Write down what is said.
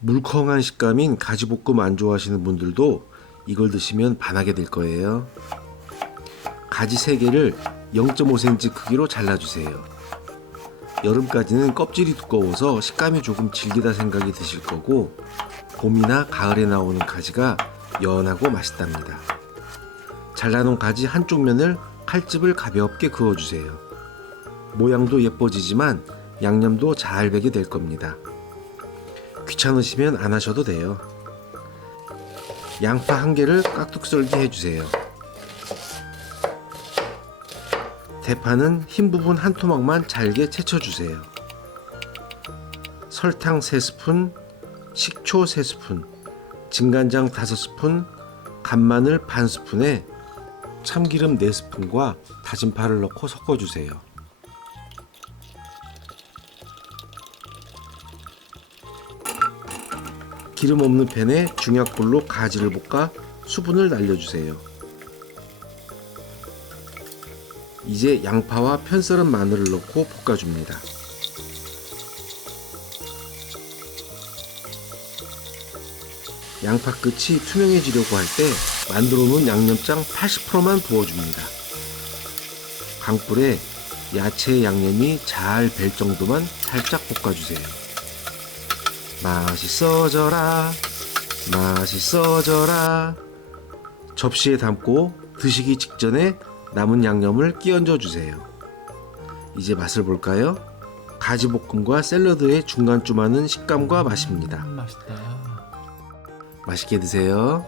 물컹한 식감인 가지볶음 안 좋아하시는 분들도 이걸 드시면 반하게 될 거예요. 가지 3개를 0.5cm 크기로 잘라주세요. 여름까지는 껍질이 두꺼워서 식감이 조금 질기다 생각이 드실 거고, 봄이나 가을에 나오는 가지가 연하고 맛있답니다. 잘라놓은 가지 한쪽 면을 칼집을 가볍게 그어주세요. 모양도 예뻐지지만 양념도 잘 배게 될 겁니다. 귀찮으시면 안 하셔도 돼요. 양파 1개를 깍둑 썰기 해주세요. 대파는 흰 부분 한 토막만 잘게 채쳐주세요. 설탕 3스푼, 식초 3스푼, 진간장 5스푼, 간마늘 반 스푼에 참기름 4스푼과 다진 파를 넣고 섞어주세요. 기름 없는 팬에 중약불로 가지를 볶아 수분을 날려주세요. 이제 양파와 편 썰은 마늘을 넣고 볶아줍니다. 양파 끝이 투명해지려고 할 때 만들어 놓은 양념장 80%만 부어줍니다. 강불에 야채 양념이 잘 벨 정도만 살짝 볶아주세요. 맛있어져라, 맛있어져라. 접시에 담고 드시기 직전에 남은 양념을 끼얹어 주세요. 이제 맛을 볼까요? 가지볶음과 샐러드의 중간쯤 하는 식감과 맛입니다. 맛있다. 맛있게 드세요.